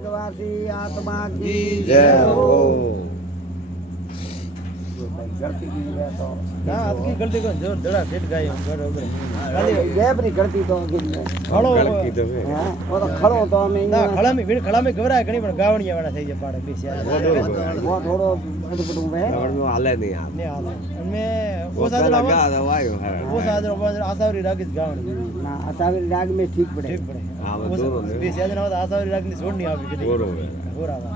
स्वर्गवासी आत्मा की जय हो। गलती की है तो ना आपकी गलती को जो जरा सेट गए हम बरोबर खाली गैप नहीं करती तो खड़ो गलती तो है। हाँ वो तो खड़ो तो हमें ना खड़ा में घबराए घणी पण गावणिया वाला થઈ જાય પાડે બેસી वो थोड़ो अटपटू में આવડ નું હાલે નહીં આ ને હાલ અમે ઓ પોતા સાદરો લગા દવાયો હે ઓ સાદરો આસાવરી રાખી ગાવણી ना असावी राग में ठीक पड़े ઠીક પડે આ બધું ને બેસી આદરો આસાવરી રાખની છોડ નહીં આવી કદી બરોબર બોરાવા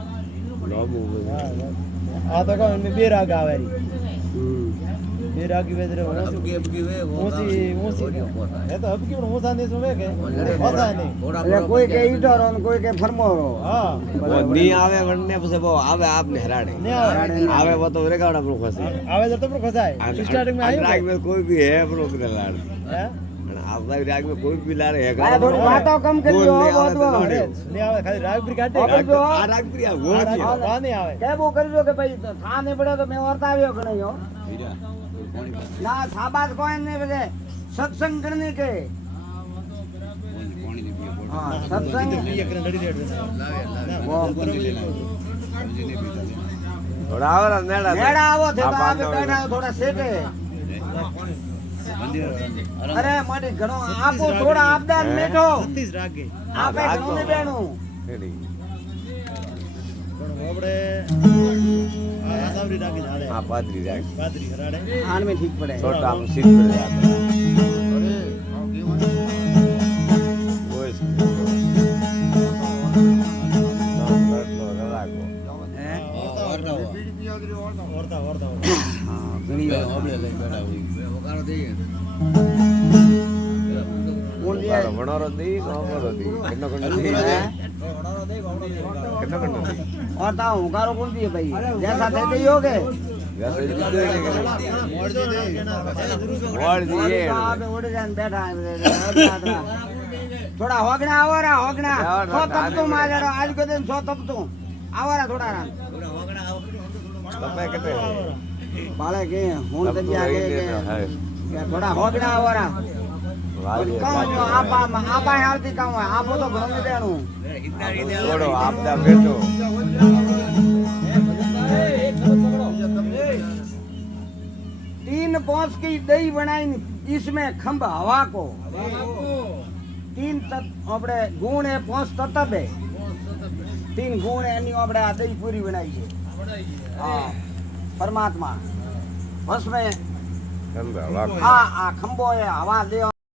લોબુ આ તો કહો મે બે રાગ આવેરી બે રાગ की वजह ऊंची है तो अब की ऊंचा नहीं सुवे के पता नहीं એટલે કોઈ કે ઈટો રો ને કોઈ કે ફરમો રો हां वो नहीं आवे वरने પછી બહુ આવે આપને હરાડે नहीं आवे આવે वो तो રેગાડા પર ખસે आवे तो पर खसाए स्टार्टिंग में आयो राग में कोई भी है प्रो के लाड़ है आपका राग में कोई भी लाड़ है આ થોડી વાતો કમ કરી હો बहुत नहीं आवे खाली राग भी काटे आ राग प्रिया वो नहीं वा नहीं आवे કે બો કરી દો કે ભાઈ થા નહીં પડે તો મે વર્તા આવ્યો ગણ્યો હો ना साबात कोई नहीं बजे सत्संग करने के हाँ सत्संग ये करन लड़ी रेड थोड़ा आवरा नेड़ा नेड़ा आवो थे तो आप बैठा हो थोड़ा सेटे अरे माटी घणो आपो थोड़ा आपदान मेठो 36 राग के आपे घणो नहीं बेणू पण ओबड़े आसावरी राग झाड़े हां पादरी राग बादरी हराड़े आन में ठीक पड़े छोटा हम सीट पर जाता वो इसको औरता हां घणी ओबड़े लई बैठा हुई वकारो देई बोल दिया वणोरो दी नोरो दी किन्नो किन्नो दी वकारो दे किन्नो किन्नो दी और ता हुकारो कौन दिए भाई जैसा देते ही होगे वैसे दी मोड़ दी दे और दी ये आप उड़ जान बैठा है थोड़ा होगना आवरा होगना सो तब तू माजरो आज के दिन सो तब तू आवरा थोड़ा राम तपे किते बाले के हुन तजी आगे के थोड़ा होगना आवरा कौन जो आपा हालती कहूं आपो तो घणो नहीं देणू छोड़ो आपदा बैठो तीन पोंस की दही बनाई इसमें खंभ हवा को तीन अपने गुण है पोंस तत्व है तीन गुण है अपने आ दही पूरी बनाई है हाँ परमात्मा बस में खंबा हाँ खंभो है हवा दे